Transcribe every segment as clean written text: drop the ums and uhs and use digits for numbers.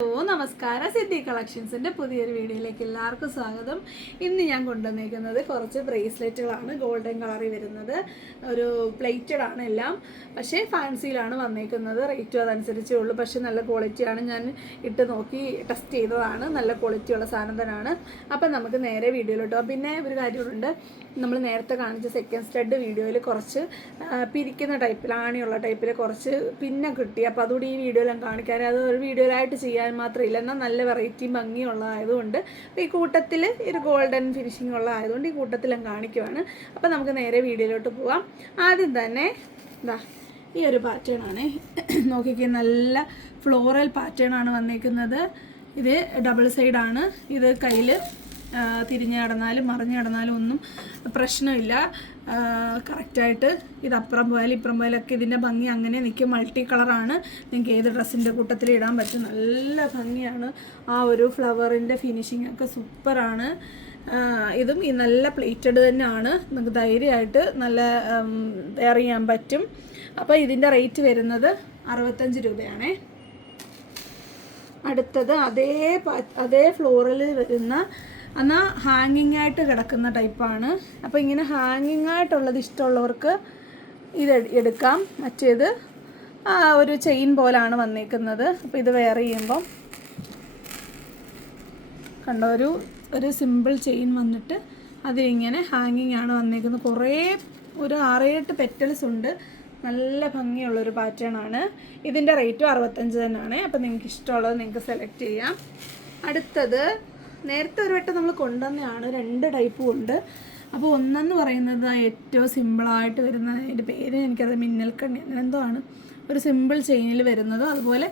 നമസ്കാരം. സിദ്ധി കളക്ഷൻസിൻ്റെ പുതിയൊരു വീഡിയോയിലേക്ക് എല്ലാവർക്കും സ്വാഗതം. ഇന്ന് ഞാൻ കൊണ്ടുവന്നിരിക്കുന്നത് കുറച്ച് ബ്രേസ്ലെറ്റുകളാണ്. ഗോൾഡൻ കളറിൽ വരുന്നത് ഒരു പ്ലേറ്റഡ് ആണ് എല്ലാം, പക്ഷേ ഫാൻസിയിലാണ് വന്നേക്കുന്നത്. റേറ്റും അതനുസരിച്ചേ ഉള്ളൂ, പക്ഷേ നല്ല ക്വാളിറ്റിയാണ്. ഞാൻ ഇട്ട് നോക്കി ടെസ്റ്റ് ചെയ്തതാണ്, നല്ല ക്വാളിറ്റിയുള്ള സാധനം തന്നെയാണ്. അപ്പം നമുക്ക് നേരെ വീഡിയോയിലോട്ട് പോകാം. പിന്നെ ഒരു കാര്യമുണ്ട്, നമ്മൾ നേരത്തെ കാണിച്ച സെക്കൻഡ് സ്റ്റഡ് വീഡിയോയിൽ കുറച്ച് പിരിക്കുന്ന ടൈപ്പിൽ, ആണിയുള്ള ടൈപ്പിൽ കുറച്ച് പിന്നെ കിട്ടി. അപ്പോൾ അതുകൂടി ഈ വീഡിയോയിലും കാണിക്കാൻ, അത് ഒരു വീഡിയോയിലായിട്ട് ചെയ്യാൻ മാത്രമില്ല, എന്നാൽ നല്ല വെറൈറ്റിയും ഭംഗിയുള്ളതായതുകൊണ്ട് ഈ കൂട്ടത്തിൽ ഒരു ഗോൾഡൻ ഫിനിഷിംഗ് ഉള്ളതായതുകൊണ്ട് ഈ കൂട്ടത്തിലും കാണിക്കുവാണ്. അപ്പോൾ നമുക്ക് നേരെ വീഡിയോയിലോട്ട് പോവാം. ആദ്യം തന്നെ ഇതാ ഈ ഒരു പാറ്റേൺ ആണ്. നോക്കിക്കേ, നല്ല ഫ്ലോറൽ പാറ്റേൺ ആണ് വന്നേക്കുന്നത്. ഇത് ഡബിൾ സൈഡാണ്. ഇത് കയ്യിൽ തിരിഞ്ഞ് കിടന്നാലും മറിഞ്ഞ് കിടന്നാലും ഒന്നും പ്രശ്നമില്ല. കറക്റ്റായിട്ട് ഇത് അപ്പുറം പോയാലും ഇപ്പുറം പോയാലൊക്കെ ഇതിൻ്റെ ഭംഗി അങ്ങനെ നിൽക്കും. മൾട്ടി കളറാണ്, നിങ്ങൾക്ക് ഏത് ഡ്രസ്സിൻ്റെ കൂട്ടത്തിൽ ഇടാൻ പറ്റും. നല്ല ഭംഗിയാണ്. ആ ഒരു ഫ്ലവറിൻ്റെ ഫിനിഷിംഗ് ഒക്കെ സൂപ്പറാണ്. ഇതും ഈ നല്ല പ്ലേറ്റഡ് തന്നെയാണ്, നിങ്ങൾക്ക് ധൈര്യമായിട്ട് നല്ല വെയർ ചെയ്യാൻ പറ്റും. അപ്പോൾ ഇതിൻ്റെ റേറ്റ് വരുന്നത് 65 രൂപയാണേ. അടുത്തത് അതേ ഫ്ലോറിൽ വരുന്ന എന്നാൽ ഹാങ്ങിങ് ആയിട്ട് കിടക്കുന്ന ടൈപ്പാണ്. അപ്പോൾ ഇങ്ങനെ ഹാങ്ങിങ് ആയിട്ടുള്ളത് ഇഷ്ടമുള്ളവർക്ക് ഇത് എടുക്കാം. മറ്റേത് ഒരു ചെയിൻ പോലാണ് വന്നേക്കുന്നത്. അപ്പോൾ ഇത് വെയർ ചെയ്യുമ്പം കണ്ടോ, ഒരു സിമ്പിൾ ചെയിൻ വന്നിട്ട് അതിലിങ്ങനെ ഹാങ്ങിങ് ആണ് വന്നേക്കുന്നത്. ഒരു 6-8 പെറ്റൽസ് ഉണ്ട്. നല്ല ഭംഗിയുള്ളൊരു പാറ്റേൺ ആണ്. ഇതിൻ്റെ റേറ്റും 65 തന്നെയാണ്. അപ്പോൾ നിങ്ങൾക്ക് ഇഷ്ടമുള്ളത് നിങ്ങൾക്ക് സെലക്ട് ചെയ്യാം. അടുത്തത് നേരത്തെ ഒരു വട്ടം നമ്മൾ കൊണ്ടുവന്നതാണ്, 2 ടൈപ്പും ഉണ്ട്. അപ്പോൾ ഒന്നെന്ന് പറയുന്നത് ഏറ്റവും സിമ്പിളായിട്ട് വരുന്ന, അതിൻ്റെ പേര് എനിക്കത് മിന്നൽക്കണ്ണി അങ്ങനെ എന്തോ ആണ്, ഒരു സിമ്പിൾ ചെയിനിൽ വരുന്നത്. അതുപോലെ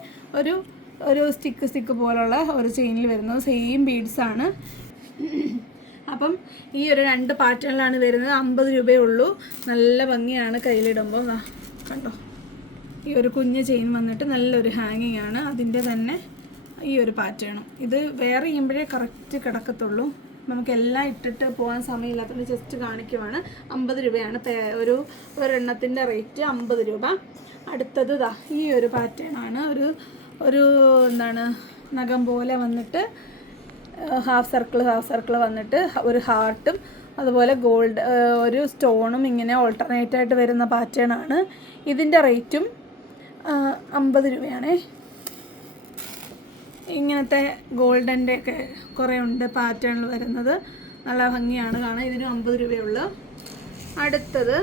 ഒരു സ്റ്റിക്ക് പോലുള്ള ഒരു ചെയിനിൽ വരുന്നത്. സെയിം ബീഡ്സാണ്. അപ്പം ഈ ഒരു 2 പാറ്റേണിലാണ് വരുന്നത്. 50 രൂപയേ ഉള്ളൂ. നല്ല ഭംഗിയാണ് കയ്യിലിടുമ്പോൾ. കണ്ടോ, ഈ ഒരു കുഞ്ഞ് ചെയിൻ വന്നിട്ട് നല്ലൊരു ഹാങ്ങിങ് ആണ്. അതിൻ്റെ തന്നെ ഈ ഒരു പാറ്റേണും. ഇത് വെയർ ചെയ്യുമ്പോഴേ കറക്റ്റ് കിടക്കത്തുള്ളൂ. നമുക്കെല്ലാം ഇട്ടിട്ട് പോകാൻ സമയമില്ലാത്തതുകൊണ്ട് ജസ്റ്റ് കാണിക്കുവാണ്. 50 രൂപയാണ് ഒരെണ്ണത്തിൻ്റെ റേറ്റ്, 50 രൂപ. അടുത്തത് ഈ ഒരു പാറ്റേൺ ആണ്. ഒരു എന്താണ്, നഖം പോലെ വന്നിട്ട് ഹാഫ് സർക്കിൾ വന്നിട്ട് ഒരു ഹാർട്ടും അതുപോലെ ഗോൾഡ് ഒരു സ്റ്റോണും ഇങ്ങനെ ഓൾട്ടർനേറ്റ് ആയിട്ട് വരുന്ന പാറ്റേൺ ആണ്. ഇതിൻ്റെ റേറ്റും 50 രൂപയാണേ. ഇങ്ങനത്തെ ഗോൾഡൻ്റെ ഒക്കെ കുറേ ഉണ്ട് പാറ്റേണിൽ വരുന്നത്. നല്ല ഭംഗിയാണ് കാണാൻ. ഇതിന് 50 രൂപയുള്ളൂ. അടുത്തത്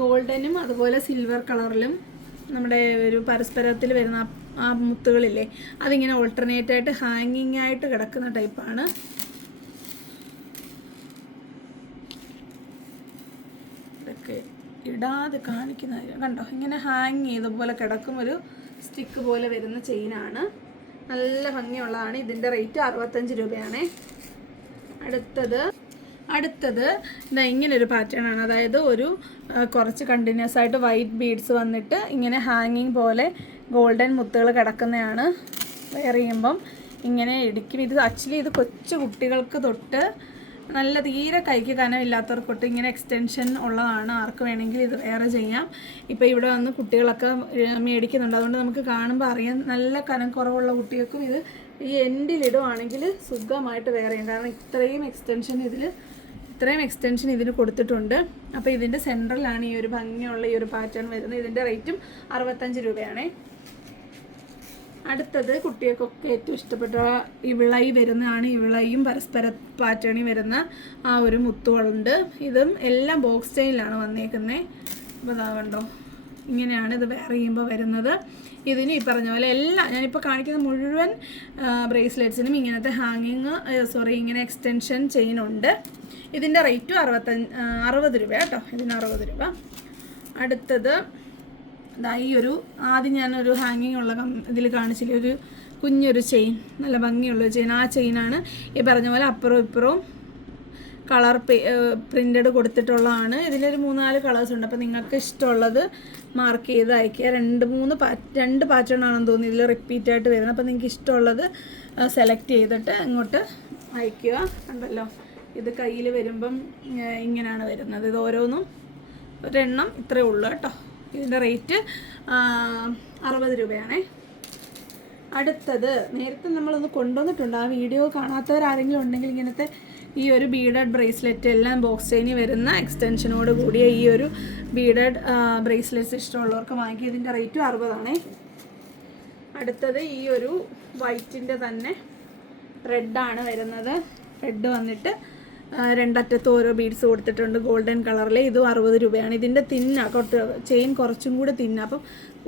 ഗോൾഡനും അതുപോലെ സിൽവർ കളറിലും നമ്മുടെ ഒരു പരസ്പരത്തിൽ വരുന്ന ആ മുത്തുകളില്ലേ, അതിങ്ങനെ ഓൾട്ടർനേറ്റ് ആയിട്ട് ഹാങ്ങിങ് ആയിട്ട് കിടക്കുന്ന ടൈപ്പാണ്. ഇതൊക്കെ ഇടാതെ കാണിക്കുന്ന കണ്ടോ, ഇങ്ങനെ ഹാങ് ചെയ്തപോലെ കിടക്കും. ഒരു സ്റ്റിക്ക് പോലെ വരുന്ന ചെയിനാണ്. നല്ല ഭംഗിയുള്ളതാണ്. ഇതിൻ്റെ റേറ്റ് 65 രൂപയാണ്. അടുത്തത് ഇങ്ങനൊരു പാറ്റേൺ ആണ്. അതായത് കുറച്ച് കണ്ടിന്യൂസ് ആയിട്ട് വൈറ്റ് ബീഡ്സ് വന്നിട്ട് ഇങ്ങനെ ഹാങ്ങിങ് പോലെ ഗോൾഡൻ മുത്തുകൾ കിടക്കുന്നതാണ്. വെയർ ചെയ്യുമ്പം ഇങ്ങനെ ഇടിക്കും. ഇത് കൊച്ചു കുട്ടികൾക്ക് തൊട്ട് നല്ല തീരെ കൈക്ക് കനമില്ലാത്തവർക്ക് തൊട്ട് ഇങ്ങനെ എക്സ്റ്റൻഷൻ ഉള്ളതാണ്. ആർക്ക് വേണമെങ്കിൽ ഇത് വെയർ ചെയ്യാം. ഇപ്പോൾ ഇവിടെ വന്ന് കുട്ടികളൊക്കെ മേടിക്കുന്നുണ്ട്, അതുകൊണ്ട് നമുക്ക് കാണുമ്പോൾ അറിയാം. നല്ല കനം കുറവുള്ള കുട്ടികൾക്കും ഇത് ഈ എൻഡിലിടുവാണെങ്കിൽ സുഖമായിട്ട് വെയർ ചെയ്യാം. കാരണം ഇത്രയും എക്സ്റ്റൻഷൻ ഇതിന് കൊടുത്തിട്ടുണ്ട്. അപ്പോൾ ഇതിൻ്റെ സെൻട്രലാണ് ഈ ഒരു ഭംഗിയുള്ള ഈ ഒരു പാറ്റേൺ വരുന്നത്. ഇതിൻ്റെ റേറ്റും 65 രൂപയാണേ. അടുത്തത് കുട്ടികൾക്കൊക്കെ ഏറ്റവും ഇഷ്ടപ്പെട്ട ഇവിളായി വരുന്നതാണ്. ഇവിളയും പരസ്പര പാറ്റേണിൽ വരുന്ന ആ ഒരു മുത്തുകളുണ്ട്. ഇതും എല്ലാം ബോക്സ് സ്റ്റൈലിലാണ് വന്നേക്കുന്നത്. അപ്പോൾ കണ്ടോ, ഇങ്ങനെയാണ് ഇത് വെയർ ചെയ്യുമ്പോൾ വരുന്നത്. ഇതിന് ഈ പറഞ്ഞ പോലെ ഞാനിപ്പോൾ കാണിക്കുന്ന മുഴുവൻ ബ്രേസ്ലെറ്റ്സിനും ഇങ്ങനത്തെ ഇങ്ങനെ എക്സ്റ്റൻഷൻ ചെയിനുണ്ട്. ഇതിൻ്റെ റേറ്റും 60 രൂപ കേട്ടോ. ഇതിന് 60 രൂപ. അടുത്തത് ആദ്യം ഞാനൊരു ഹാങ്ങിങ് ഉള്ള ഇതിൽ കാണിച്ചില്ലേ, ഒരു കുഞ്ഞൊരു ചെയിൻ, നല്ല ഭംഗിയുള്ള ചെയിൻ. ആ ചെയിനാണ് ഈ പറഞ്ഞ പോലെ അപ്പുറവും ഇപ്പുറവും കളർ പ്രിൻ്റഡ് കൊടുത്തിട്ടുള്ളതാണ്. ഇതിലൊരു 3-4 കളേഴ്സ് ഉണ്ട്. അപ്പോൾ നിങ്ങൾക്ക് ഇഷ്ടമുള്ളത് മാർക്ക് ചെയ്ത് അയക്കുക. 2 പാറ്റേൺ ആണെന്ന് തോന്നി ഇതിൽ റിപ്പീറ്റ് ആയിട്ട് വരുന്നത്. അപ്പോൾ നിങ്ങൾക്ക് ഇഷ്ടമുള്ളത് സെലക്ട് ചെയ്തിട്ട് ഇങ്ങോട്ട് അയക്കുക. കണ്ടല്ലോ, ഇത് കയ്യിൽ വരുമ്പം ഇങ്ങനെയാണ് വരുന്നത്. ഇത് ഓരോന്നും ഒരെണ്ണം ഇത്രയേ ഉള്ളൂ കേട്ടോ. ഇതിൻ്റെ റേറ്റ് 60 രൂപയാണേ. അടുത്തത് നേരത്തെ നമ്മളൊന്ന് കൊണ്ടുവന്നിട്ടുണ്ട്, ആ വീഡിയോ കാണാത്തവരാരെങ്കിലും ഉണ്ടെങ്കിൽ ഇങ്ങനത്തെ ഈ ഒരു ബീഡഡ് ബ്രേസ്ലെറ്റ് എല്ലാം ബോക്സ് ചെയിനിൽ വരുന്ന എക്സ്റ്റൻഷനോട് കൂടിയ ഈ ഒരു ബീഡഡ് ബ്രേസ്ലെറ്റ്സ് ഇഷ്ടമുള്ളവർക്ക് വാങ്ങിക്കുക. ഇതിൻ്റെ റേറ്റും 60 അടുത്തത് ഈ ഒരു വൈറ്റിൻ്റെ തന്നെ റെഡാണ് വരുന്നത്. റെഡ് വന്നിട്ട് രണ്ടറ്റത്ത് ഓരോ ബീഡ്സ് കൊടുത്തിട്ടുണ്ട് ഗോൾഡൻ കളറിൽ. ഇതും 60 രൂപയാണ്. ഇതിൻ്റെ ചെയിൻ കുറച്ചും കൂടെ അപ്പം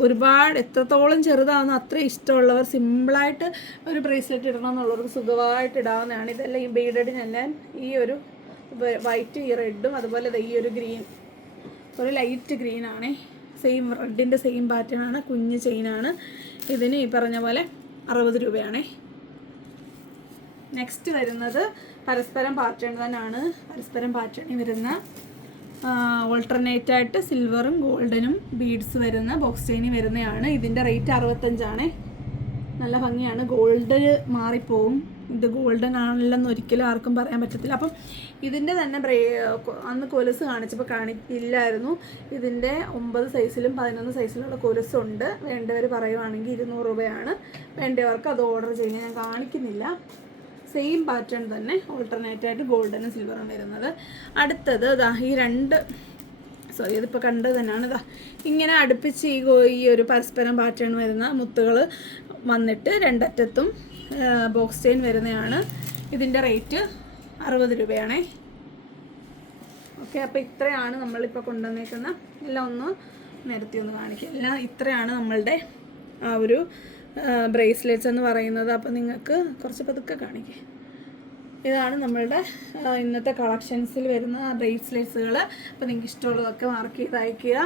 ഒരുപാട് എത്രത്തോളം ചെറുതാവുന്ന അത്ര ഇഷ്ടമുള്ളവർ സിമ്പിളായിട്ട് ഒരു ബ്രേസ്ലെറ്റ് ഇടണം എന്നുള്ളവർക്ക് സുഖമായിട്ട് ഇടാവുന്നതാണ്. ഇതെല്ലാം ഈ ബീഡഡിനെല്ലാം ഈ ഒരു വൈറ്റ്, ഈ റെഡും അതുപോലെ ഈ ഒരു ഗ്രീൻ, ഒരു ലൈറ്റ് ഗ്രീനാണ്. സെയിം റെഡിൻ്റെ സെയിം പാറ്റേൺ ആണ്. കുഞ്ഞ് ചെയിനാണ്. ഇതിന് ഈ പറഞ്ഞ പോലെ 60 രൂപയാണ്. നെക്സ്റ്റ് വരുന്നത് പരസ്പരം പാറ്റേൺ തന്നെയാണ്. പരസ്പരം പാറ്റേണിൽ വരുന്ന ഓൾട്ടർനേറ്റായിട്ട് സിൽവറും ഗോൾഡനും ബീഡ്സ് വരുന്ന ബോക്സ് ചെയിനിൽ വരുന്നതാണ്. ഇതിൻ്റെ റേറ്റ് 65 നല്ല ഭംഗിയാണ്. ഗോൾഡ് മാറിപ്പോവും. ഇത് ഗോൾഡൻ ആണല്ലെന്ന് ഒരിക്കലും ആർക്കും പറയാൻ പറ്റത്തില്ല. അപ്പം ഇതിൻ്റെ തന്നെ അന്ന് കൊലുസ് കാണിച്ചപ്പോൾ ഇല്ലായിരുന്നു. ഇതിൻ്റെ 9 സൈസിലും 11 സൈസിലുള്ള കൊലുസുണ്ട്. വേണ്ടവർ പറയുവാണെങ്കിൽ 200 രൂപയാണ്. വേണ്ടവർക്ക് അത് ഓർഡർ ചെയ്യാൻ ഞാൻ കാണിക്കുന്നില്ല. സെയിം പാറ്റേൺ തന്നെ ഓൾട്ടർനേറ്റായിട്ട് ഗോൾഡനും സിൽവറും വരുന്നത്. അടുത്തത് ഈ ഇതിപ്പോൾ കണ്ടത് തന്നെയാണ്. ഇങ്ങനെ അടുപ്പിച്ച് ഈ ഒരു പരസ്പരം പാറ്റേൺ വരുന്ന മുത്തുകൾ വന്നിട്ട് രണ്ടറ്റത്തും ബോക്സ് ചെയിൻ വരുന്നതാണ്. ഇതിൻ്റെ റേറ്റ് 60 രൂപയാണേ. ഓക്കെ, അപ്പോൾ ഇത്രയാണ് നമ്മളിപ്പോൾ കൊണ്ടുവന്നേക്കുന്ന എല്ലാം. ഒന്ന് നിരത്തി ഒന്ന് കാണിക്കുക. എല്ലാം ഇത്രയാണ് നമ്മളുടെ ആ ഒരു ബ്രേസ്ലെറ്റ്സ് എന്ന് പറയുന്നത്. അപ്പോൾ നിങ്ങൾക്ക് കുറച്ച് പതുക്കെ കാണിക്കുക. ഇതാണ് നമ്മളുടെ ഇന്നത്തെ കളക്ഷൻസിൽ വരുന്ന ബ്രേസ്ലെറ്റ്സുകൾ. അപ്പോൾ നിങ്ങൾക്ക് ഇഷ്ടമുള്ളതൊക്കെ മാർക്ക് ചെയ്ത് അയക്കുക.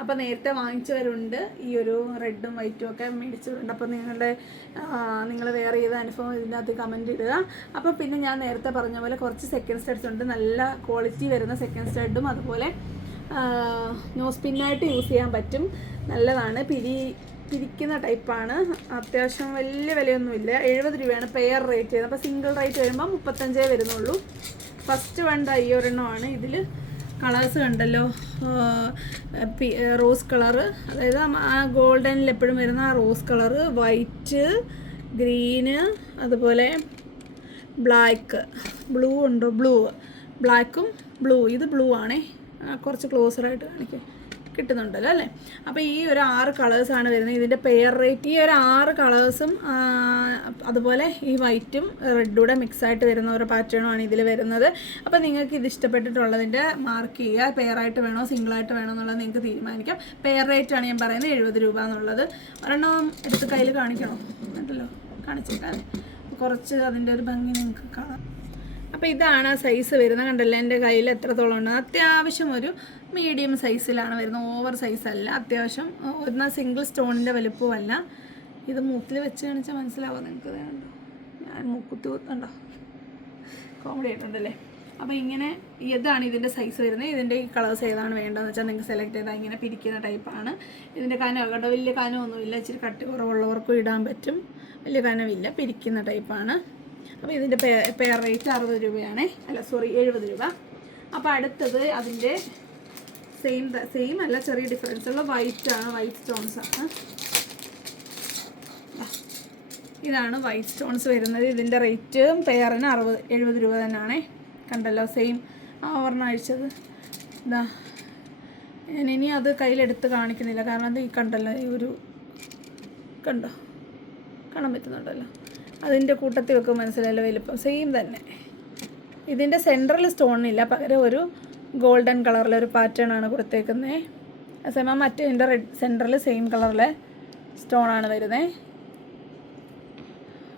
അപ്പോൾ നേരത്തെ വാങ്ങിച്ചവരുണ്ട്, ഈ ഒരു റെഡും വൈറ്റും ഒക്കെ മേടിച്ചവരുണ്ട്. അപ്പോൾ നിങ്ങൾ വേറെ ഏത് അനുഭവം ഇതിൻ്റെ അകത്ത് കമൻറ്റ് ഇടുക. അപ്പോൾ പിന്നെ ഞാൻ നേരത്തെ പറഞ്ഞ പോലെ കുറച്ച് സെക്കൻഡ് സ്റ്റഡ്സ് ഉണ്ട്. നല്ല ക്വാളിറ്റി വരുന്ന സെക്കൻഡ് സ്റ്റഡും അതുപോലെ നോസ് പിന്നായിട്ട് യൂസ് ചെയ്യാൻ പറ്റും. നല്ലതാണ്. പിരിക്കുന്ന ടൈപ്പാണ്. അത്യാവശ്യം വലിയ വിലയൊന്നുമില്ല. 70 രൂപയാണ് പെയർ റേറ്റ് ചെയ്യുന്നത്. അപ്പോൾ സിംഗിൾ റേറ്റ് വരുമ്പോൾ 35 വരുന്നുള്ളൂ. ഫസ്റ്റ് വേണ്ട ഈ ഒരെണ്ണമാണ്. ഇതിൽ കളേഴ്സ് കണ്ടല്ലോ, റോസ് കളറ്, അതായത് ആ ഗോൾഡനിൽ എപ്പോഴും വരുന്ന ആ റോസ് കളറ്, വൈറ്റ്, ഗ്രീന്, അതുപോലെ ബ്ലാക്ക്, ബ്ലൂ ഉണ്ടോ, ബ്ലാക്കും ബ്ലൂ. ഇത് ബ്ലൂ ആണേ. കുറച്ച് ക്ലോസറായിട്ട് കാണിക്കാം, കിട്ടുന്നുണ്ടല്ലോ അല്ലേ. അപ്പോൾ ഈ ഒരു 6 കളേഴ്സാണ് വരുന്നത്. ഇതിൻ്റെ പെയർ റേറ്റ് ഈ ഒരു 6 കളേഴ്സും അതുപോലെ ഈ വൈറ്റും റെഡൂടെ മിക്സായിട്ട് വരുന്ന ഒരു പാറ്റേണുമാണ് ഇതിൽ വരുന്നത്. അപ്പോൾ നിങ്ങൾക്ക് ഇത് ഇഷ്ടപ്പെട്ടിട്ടുള്ളതിൻ്റെ മാർക്ക് ചെയ്യുക. പെയറായിട്ട് വേണോ സിംഗിളായിട്ട് വേണോ എന്നുള്ളത് നിങ്ങൾക്ക് തീരുമാനിക്കാം. പെയർ റേറ്റാണ് ഞാൻ പറയുന്നത് 70 രൂപ എന്നുള്ളത്. ഒരെണ്ണം എടുത്ത് കയ്യിൽ കാണിക്കണോ? കേട്ടല്ലോ, കാണിച്ചേക്കാം. കുറച്ച് അതിൻ്റെ ഒരു ഭംഗി നിങ്ങൾക്ക് കാണാം. അപ്പോൾ ഇതാണ് ആ സൈസ് വരുന്നത്. കണ്ടല്ലോ എൻ്റെ കയ്യിൽ എത്രത്തോളം ഉണ്ട്. അത്യാവശ്യം ഒരു മീഡിയം സൈസിലാണ് വരുന്നത്. ഓവർ സൈസല്ല. അത്യാവശ്യം എന്നാൽ സിംഗിൾ സ്റ്റോണിൻ്റെ വലുപ്പമല്ല. ഇത് മൂക്കിൽ വെച്ച് കാണിച്ചാൽ മനസ്സിലാവുമോ നിങ്ങൾക്ക്? കണ്ടോ, ഞാൻ മൂക്കുത്തി കുത്തുണ്ടോ? കോമഡി ആയിട്ടുണ്ടല്ലേ. അപ്പോൾ ഇങ്ങനെ ഇതാണ് ഇതിൻ്റെ സൈസ് വരുന്നത്. ഇതിൻ്റെ ഈ കളേഴ്സ് ഏതാണ് വേണ്ടതെന്ന് വെച്ചാൽ നിങ്ങൾക്ക് സെലക്ട് ചെയ്താൽ ഇങ്ങനെ പിരിക്കുന്ന ടൈപ്പാണ്. ഇതിൻ്റെ കനം കേട്ടോ, വലിയ കനമൊന്നുമില്ല. ഇച്ചിരി കട്ടി കുറവുള്ളവർക്കും ഇടാൻ പറ്റും. വലിയ കനമില്ല, പിരിക്കുന്ന ടൈപ്പാണ്. അപ്പോൾ ഇതിൻ്റെ പെയർ റേറ്റ് 60 രൂപയാണ്. 70 രൂപ. അപ്പോൾ അടുത്തത് അതിൻ്റെ സെയിം അല്ല, ചെറിയ ഡിഫറൻസ് ഉള്ള വൈറ്റാണ്. വൈറ്റ് സ്റ്റോൺസ് ആണ്. ഇതാണ് വൈറ്റ് സ്റ്റോൺസ് വരുന്നത്. ഇതിൻ്റെ റേറ്റും പെയറിന് 70 രൂപ തന്നെയാണേ. കണ്ടല്ലോ, സെയിം ആ ഒരെണ്ണം അഴിച്ചത്. ഞാൻ ഇനി അത് കയ്യിലെടുത്ത് കാണിക്കുന്നില്ല, കാരണം അത് ഈ കണ്ടല്ലോ, ഈ ഒരു കണ്ടോ, കാണാൻ പറ്റുന്നുണ്ടല്ലോ. അതിൻ്റെ കൂട്ടത്തിൽ വെക്കുമ്പോൾ മനസ്സിലല്ലോ വലിപ്പം സെയിം തന്നെ. ഇതിൻ്റെ സെൻട്രൽ സ്റ്റോണില്ല, പകരം ഒരു ഗോൾഡൻ കളറിലൊരു പാറ്റേൺ ആണ് കൊടുത്തേക്കുന്നത്. അതേസമയം മറ്റേതിൻ്റെ സെൻട്രൽ സെയിം കളറിലെ സ്റ്റോണാണ് വരുന്നത്.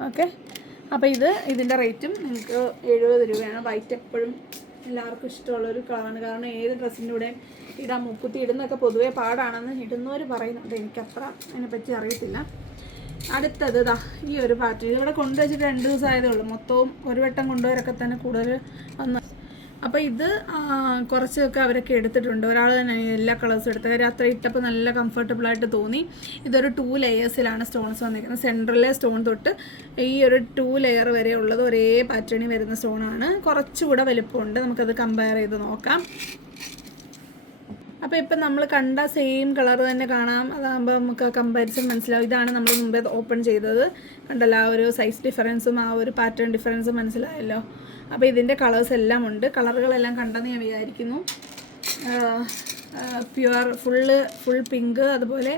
ഓക്കെ, അപ്പോൾ ഇതിൻ്റെ റേറ്റും നിങ്ങൾക്ക് 70 രൂപയാണ്. വൈറ്റ് എപ്പോഴും എല്ലാവർക്കും ഇഷ്ടമുള്ളൊരു കളറാണ്. കാരണം ഏത് ഡ്രസ്സിൻ്റെ കൂടെ ഇടാൻ മുക്കുത്തി ഇടുന്നൊക്കെ പൊതുവേ പാടാണെന്ന് ഇടുന്നവർ പറയുന്നുണ്ട്. എനിക്കത്ര അതിനെപ്പറ്റി അറിയത്തില്ല. അടുത്തത് ഈ ഒരു പാറ്റേൺ ഇവിടെ കൊണ്ടുവച്ചിട്ട് 2 ദിവസം ആയതേ ഉള്ളൂ. മൊത്തവും ഒരു വട്ടം കൊണ്ടുവരൊക്കെ തന്നെ കൂടുതൽ വന്നു. അപ്പോൾ ഇത് കുറച്ചൊക്കെ അവരൊക്കെ എടുത്തിട്ടുണ്ട്. ഒരാൾ തന്നെ എല്ലാ കളേഴ്സും എടുത്തത്. രാത്രി ഇട്ടപ്പോൾ നല്ല കംഫർട്ടബിളായിട്ട് തോന്നി. ഇതൊരു 2 ലെയേഴ്സിലാണ് സ്റ്റോൺസ് വന്നിരിക്കുന്നത്. സെൻട്രലിലെ സ്റ്റോൺ തൊട്ട് ഈ ഒരു 2 ലെയർ വരെ ഉള്ളത് ഒരേ പാറ്റേണിൽ വരുന്ന സ്റ്റോണാണ്. കുറച്ചുകൂടെ വലുപ്പമുണ്ട്. നമുക്കത് കമ്പയർ ചെയ്ത് നോക്കാം. അപ്പോൾ ഇപ്പം നമ്മൾ കണ്ട സെയിം കളർ തന്നെ കാണാം. അതാകുമ്പോൾ നമുക്ക് കമ്പാരിസൺ മനസ്സിലാവും. ഇതാണ് നമ്മൾ മുമ്പേ ഓപ്പൺ ചെയ്തത്. കണ്ടല്ലോ, ആ ഒരു സൈസ് ഡിഫറൻസും ആ ഒരു പാറ്റേൺ ഡിഫറൻസും മനസ്സിലായല്ലോ. അപ്പോൾ ഇതിൻ്റെ കളേഴ്സ് എല്ലാം ഉണ്ട്. കളറുകളെല്ലാം കണ്ടെന്ന് ഞാൻ വിചാരിക്കുന്നു. ഫുൾ പിങ്ക്, അതുപോലെ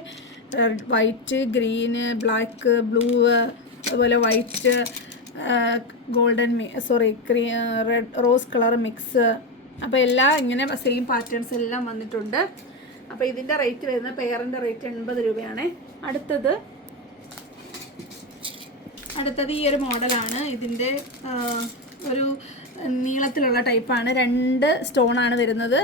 വൈറ്റ്, ഗ്രീന്, ബ്ലാക്ക്, ബ്ലൂ, അതുപോലെ white, golden red rose colour mix. അപ്പോൾ എല്ലാം ഇങ്ങനെ സെയിം പാറ്റേൺസ് എല്ലാം വന്നിട്ടുണ്ട്. അപ്പോൾ ഇതിൻ്റെ റേറ്റ് വരുന്നത് പെയറിൻ്റെ റേറ്റ് 80 രൂപയാണ്. അടുത്തത് ഈ ഒരു മോഡലാണ്. ഇതിൻ്റെ ഒരു നീളത്തിലുള്ള ടൈപ്പാണ്. 2 സ്റ്റോണാണ് വരുന്നത്.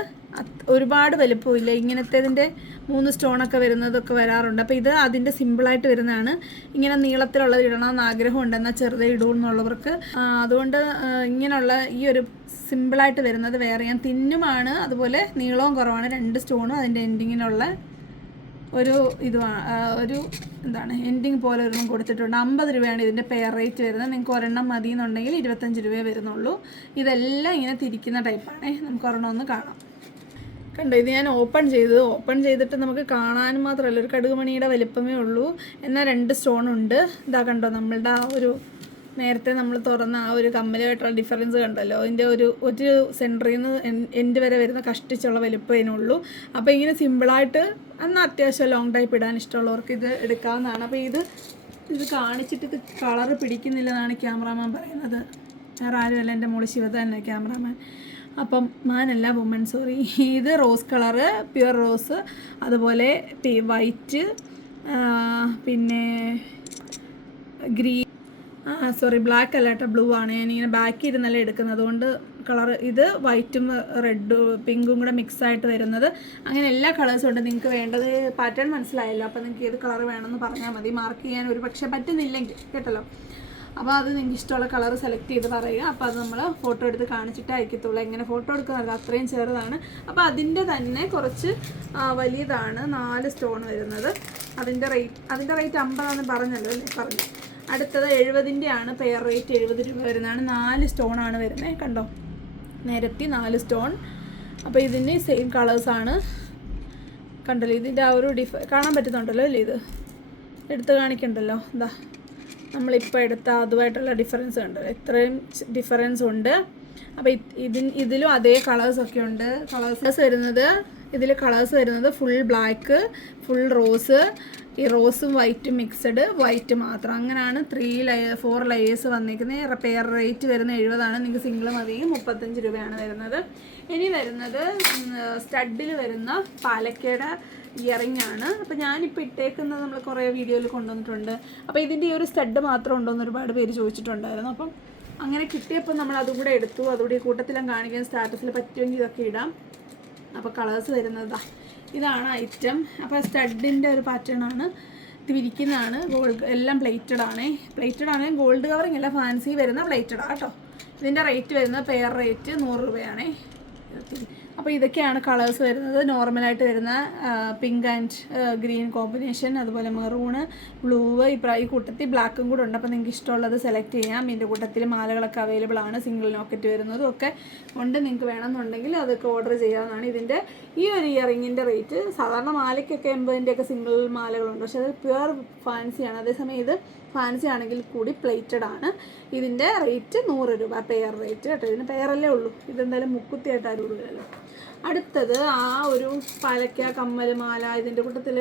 ഒരുപാട് വലുപ്പമില്ല. ഇങ്ങനത്തേതിൻ്റെ 3 സ്റ്റോണൊക്കെ വരുന്നതൊക്കെ വരാറുണ്ട്. അപ്പോൾ ഇത് അതിൻ്റെ സിമ്പിളായിട്ട് വരുന്നതാണ്. ഇങ്ങനെ നീളത്തിലുള്ളത് ഇടണമെന്ന് ആഗ്രഹമുണ്ട്, എന്നാൽ ചെറുതെ ഇടുമെന്നുള്ളവർക്ക്. അതുകൊണ്ട് ഇങ്ങനെയുള്ള ഈ ഒരു സിമ്പിളായിട്ട് വരുന്നത് വേറെ. ഞാൻ തിന്നുമാണ്, അതുപോലെ നീളവും കുറവാണ്. 2 സ്റ്റോണും അതിൻ്റെ എൻഡിങ്ങിനുള്ള ഒരു എൻഡിങ് പോലെ ഒരെണ്ണം കൊടുത്തിട്ടുണ്ട്. 50 രൂപയാണ് ഇതിൻ്റെ പെയർ റേറ്റ് വരുന്നത്. നിങ്ങൾക്ക് ഒരെണ്ണം മതി എന്നുണ്ടെങ്കിൽ 25 രൂപയെ വരുന്നുള്ളൂ. ഇതെല്ലാം ഇങ്ങനെ തിരിക്കുന്ന ടൈപ്പാണ്. നമുക്ക് ഒരെണ്ണം ഒന്ന് കാണാം. കണ്ടോ, ഇത് ഞാൻ ഓപ്പൺ ചെയ്തിട്ട് നമുക്ക് കാണാനും മാത്രമല്ല, ഒരു കടുകുമണിയുടെ വലിപ്പമേ ഉള്ളൂ. എന്നാൽ 2 സ്റ്റോണുണ്ട്. ഇതാ കണ്ടോ, നമ്മളുടെ ആ ഒരു നേരത്തെ നമ്മൾ തുറന്ന ആ ഒരു കമ്മലുമായിട്ടുള്ള ഡിഫറൻസ് കണ്ടല്ലോ. അതിൻ്റെ ഒരു സെൻറ്ററിൽ നിന്ന് എൻഡ് വരെ വരുന്ന കഷ്ടിച്ചുള്ള വലിപ്പം അതിനുള്ളൂ. അപ്പോൾ ഇങ്ങനെ സിമ്പിളായിട്ട് എന്നാൽ അത്യാവശ്യം ലോങ് ടൈപ്പ് ഇടാൻ ഇഷ്ടമുള്ളവർക്ക് ഇത് എടുക്കാവുന്നതാണ്. അപ്പോൾ ഇത് കാണിച്ചിട്ട് ഇത് കളറ് പിടിക്കുന്നില്ലെന്നാണ് ക്യാമറാമാൻ പറയുന്നത്. വേറെ ആരുമല്ല, എൻ്റെ മോള് ശിവത തന്നെ ക്യാമറാമാൻ. അപ്പം മാനല്ല, വുമൺ, സോറി. ഇത് റോസ് കളറ്, പ്യുവർ റോസ്, അതുപോലെ വൈറ്റ്, പിന്നെ ഗ്രീൻ, ബ്ലാക്ക് അല്ല കേട്ടോ, ബ്ലൂ ആണ്. ഞാനിങ്ങനെ ബാക്കിൽ ഇരുന്നല്ലേ എടുക്കുന്നത്, അതുകൊണ്ട് കളർ ഇത് വൈറ്റും റെഡും പിങ്കും കൂടെ മിക്സായിട്ട് വരുന്നത്. അങ്ങനെ എല്ലാ കളേഴ്സും ഉണ്ട്. നിങ്ങൾക്ക് വേണ്ടത് പാറ്റേൺ മനസ്സിലായല്ലോ. അപ്പോൾ നിങ്ങൾക്ക് ഏത് കളർ വേണമെന്ന് പറഞ്ഞാൽ മതി. മാർക്ക് ചെയ്യാൻ ഒരു പക്ഷേ പറ്റുന്നില്ലെങ്കിൽ കേട്ടല്ലോ. അപ്പോൾ അത് നിങ്ങൾക്ക് ഇഷ്ടമുള്ള കളർ സെലക്ട് ചെയ്ത് പറയുക. അപ്പോൾ അത് നമ്മൾ ഫോട്ടോ എടുത്ത് കാണിച്ചിട്ട് അയക്കത്തുള്ളൂ. എങ്ങനെ ഫോട്ടോ എടുക്കുന്നത് അത്രയും ചെറുതാണ്. അപ്പോൾ അതിൻ്റെ തന്നെ കുറച്ച് വലിയതാണ്. 4 സ്റ്റോൺ വരുന്നത്. അതിൻ്റെ റേറ്റ് 50 പറഞ്ഞല്ലോ അല്ലേ, പറഞ്ഞു. അടുത്തത് 70-ൻ്റെ ആണ്. പെയർ റേറ്റ് 70 രൂപ വരുന്നതാണ്. 4 സ്റ്റോണാണ് വരുന്നത്. കണ്ടോ, നിരത്തി 4 സ്റ്റോൺ. അപ്പോൾ ഇതിന് സെയിം കളേഴ്സാണ്. കണ്ടല്ലോ, ഇതിൻ്റെ ആ ഒരു കാണാൻ പറ്റുന്നുണ്ടല്ലോ അല്ലേ, ഇത് എടുത്ത് കാണിക്കണ്ടല്ലോ. എന്താ നമ്മളിപ്പോൾ എടുത്ത അതുമായിട്ടുള്ള ഡിഫറൻസ് കണ്ടല്ലോ, ഇത്രയും ഡിഫറൻസ് ഉണ്ട്. അപ്പോൾ ഇതിലും അതേ കളേഴ്സൊക്കെ ഉണ്ട്. ഇതിൽ കളേഴ്സ് വരുന്നത് ഫുൾ ബ്ലാക്ക്, ഫുൾ റോസ്, ഈ റോസും വൈറ്റും മിക്സഡ്, വൈറ്റ് മാത്രം. അങ്ങനെയാണ് 4 ലെയേഴ്സ് വന്നിരിക്കുന്നത്. പെയർ റേറ്റ് വരുന്ന 70 ആണ്. നിങ്ങൾക്ക് സിംഗിൾ മതി 35 രൂപയാണ് വരുന്നത്. ഇനി വരുന്നത് സ്റ്റഡിൽ വരുന്ന പാലക്കയുടെ ഇയറിംഗ് ആണ്. അപ്പോൾ ഞാനിപ്പോൾ ഇട്ടേക്കുന്നത് നമ്മൾ കുറേ വീഡിയോയിൽ കൊണ്ടുവന്നിട്ടുണ്ട്. അപ്പോൾ ഇതിൻ്റെ ഈ ഒരു സ്റ്റഡ് മാത്രം ഉണ്ടോയെന്ന് ഒരുപാട് പേര് ചോദിച്ചിട്ടുണ്ടായിരുന്നു. അപ്പം അങ്ങനെ കിട്ടിയപ്പോൾ നമ്മൾ അതും കൂടെ എടുത്തു. അതുകൂടി കൂട്ടത്തിലും കാണിക്കാൻ സ്റ്റാറ്റസിൽ പറ്റുമെങ്കിൽ ഇതൊക്കെ ഇടാം. അപ്പോൾ കളേഴ്സ് വരുന്നത് ഇതാണ് ഐറ്റം. അപ്പോൾ സ്റ്റഡിൻ്റെ ഒരു പാറ്റേൺ ആണ്. ഇത് വിരിക്കുന്നതാണ്. എല്ലാം പ്ലേറ്റഡ് ആണെങ്കിൽ ഗോൾഡ് കവറിങ് അല്ല, ഫാൻസി വരുന്ന പ്ലേറ്റഡാണ് കേട്ടോ. ഇതിൻ്റെ റേറ്റ് വരുന്നത് പെയർ റേറ്റ് 100 രൂപയാണ്. അപ്പോൾ ഇതൊക്കെയാണ് കളേഴ്സ് വരുന്നത്. നോർമലായിട്ട് വരുന്ന പിങ്ക് ആൻഡ് ഗ്രീൻ കോമ്പിനേഷൻ, അതുപോലെ മെറൂണ്, ബ്ലൂ, ഈ കൂട്ടത്തിൽ ബ്ലാക്കും കൂടെ ഉണ്ട്. അപ്പോൾ നിങ്ങൾക്ക് ഇഷ്ടമുള്ളത് സെലക്ട് ചെയ്യാം. ഇതിൻ്റെ കൂട്ടത്തിൽ മാലകളൊക്കെ അവൈലബിൾ ആണ്. സിംഗിൾ ലോക്കറ്റ് വരുന്നതും ഒക്കെ ഉണ്ട്. നിങ്ങൾക്ക് വേണമെന്നുണ്ടെങ്കിൽ അതൊക്കെ ഓർഡർ ചെയ്യാവുന്നതാണ്. ഇതിൻ്റെ ഈ ഒരു ഇയറിങ്ങിൻ്റെ റേറ്റ് സാധാരണ മാലയ്ക്കൊക്കെ 80-ൻ്റെയൊക്കെ സിംഗിൾ മാലകളുണ്ട്, പക്ഷേ അത് പ്യുവർ ഫാൻസിയാണ്. അതേസമയം ഇത് ഫാൻസി ആണെങ്കിൽ കൂടി പ്ലേറ്റഡ് ആണ്. ഇതിൻ്റെ റേറ്റ് 100 രൂപ പെയർ റേറ്റ് കേട്ടോ. ഇതിന് പെയറല്ലേ ഉള്ളൂ. ഇതെന്തായാലും മുക്കുത്തിയായിട്ട് ആരും ഇടുകയല്ലോ. അടുത്തത് ആ ഒരു പാലക്ക, കമ്മൽ, മാല, ഇതിൻ്റെ കൂട്ടത്തിൽ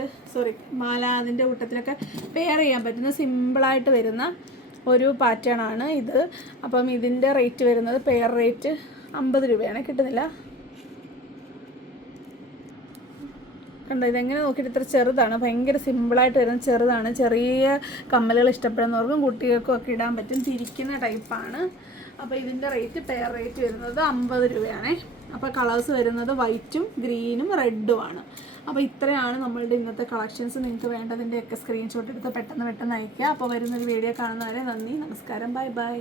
അതിൻ്റെ കൂട്ടത്തിലൊക്കെ പെയർ ചെയ്യാൻ പറ്റുന്ന സിമ്പിളായിട്ട് വരുന്ന ഒരു പാറ്റേൺ ആണ് ഇത്. അപ്പം ഇതിൻ്റെ റേറ്റ് വരുന്നത് പെയർ റേറ്റ് 50 രൂപയാണ്. കിട്ടുന്നില്ല, കണ്ടോ. ഇതെങ്ങനെ നോക്കിയിട്ട് ഇത്ര ചെറുതാണ്, ഭയങ്കര സിമ്പിളായിട്ട് വരുന്ന ചെറുതാണ്. ചെറിയ കമ്മലുകൾ ഇഷ്ടപ്പെടുന്നവർക്കും കുട്ടികൾക്കും ഒക്കെ ഇടാൻ പറ്റും. തിരിക്കുന്ന ടൈപ്പാണ്. അപ്പോൾ ഇതിൻ്റെ റേറ്റ് പെയർ റേറ്റ് വരുന്നത് 50 രൂപയാണ്. അപ്പോൾ കളേഴ്സ് വരുന്നത് വൈറ്റും ഗ്രീനും റെഡും ആണ്. അപ്പോൾ ഇത്രയാണ് നമ്മളുടെ ഇന്നത്തെ കളക്ഷൻസ്. നിങ്ങൾക്ക് വേണ്ടതിൻ്റെയൊക്കെ സ്ക്രീൻഷോട്ട് എടുത്ത് പെട്ടെന്ന് അയയ്ക്കുക. അപ്പോൾ വരുന്നൊരു വീഡിയോ കാണുന്നവരെ നന്ദി, നമസ്കാരം, ബൈ ബൈ.